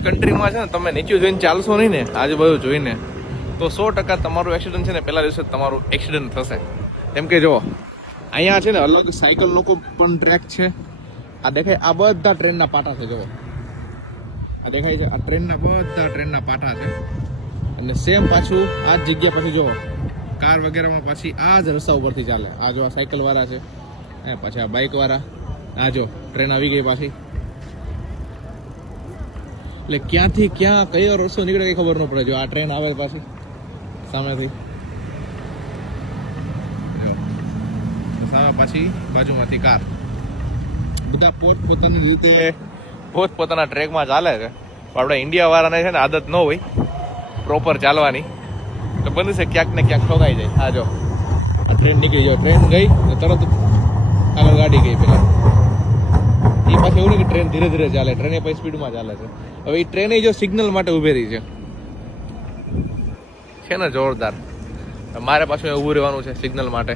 આ કન્ટ્રીમાં છે ને તમે નીચે જોઈને ચાલશો નહીં ને આજુબાજુ જોઈને તો 100% તમારું એક્સિડન્ટ છે ને પહેલા દિવસે તમારું એક્સિડન્ટ થશે. કેમ કે જો અહીંયા છે ને અલગ સાયકલ લોકો પણ ટ્રેક છે. આ દેખાય આ બધા ટ્રેનના પાટા છે. જો આ દેખાય છે આ ટ્રેનના પાટા છે. અને સેમ પાછું આ જ જગ્યા પછી જો કાર વગેરેમાં પાછી આ જ રસ્તા ઉપરથી ચાલે. આ જો આ સાયકલ વાળા છે, પછી આ બાઇક વાળા. આ જો ટ્રેન આવી ગઈ પાછી. એટલે ક્યાંથી ક્યાં કયો રસ્તો નીકળે કઈ ખબર ન પડે. જો આ ટ્રેન આવે પાછી સામેથી, સામે પાછી બાજુમાંથી કાર. બધા પોતપોતાની રીતે પોતપોતાના ટ્રેકમાં ચાલે છે. આપણે ઇન્ડિયા વાળાને છે ને આદત ન હોય પ્રોપર ચાલવાની, તો બની છે ક્યાંક ને ક્યાંક ઠોકાઈ જાય. આ જો આ ટ્રેન નીકળી જાય, ટ્રેન ગઈ ને તરત આગળ ગાડી ગઈ. પેલા એ પાછું એવું નહીં કે ટ્રેન ધીરે ધીરે ચાલે, ટ્રેન એ પછી સ્પીડમાં ચાલે છે. હવે એ ટ્રેન જો સિગ્નલ માટે ઉભી રહી છે ને જોરદાર. મારે પાછું ઊભું રહેવાનું છે સિગ્નલ માટે.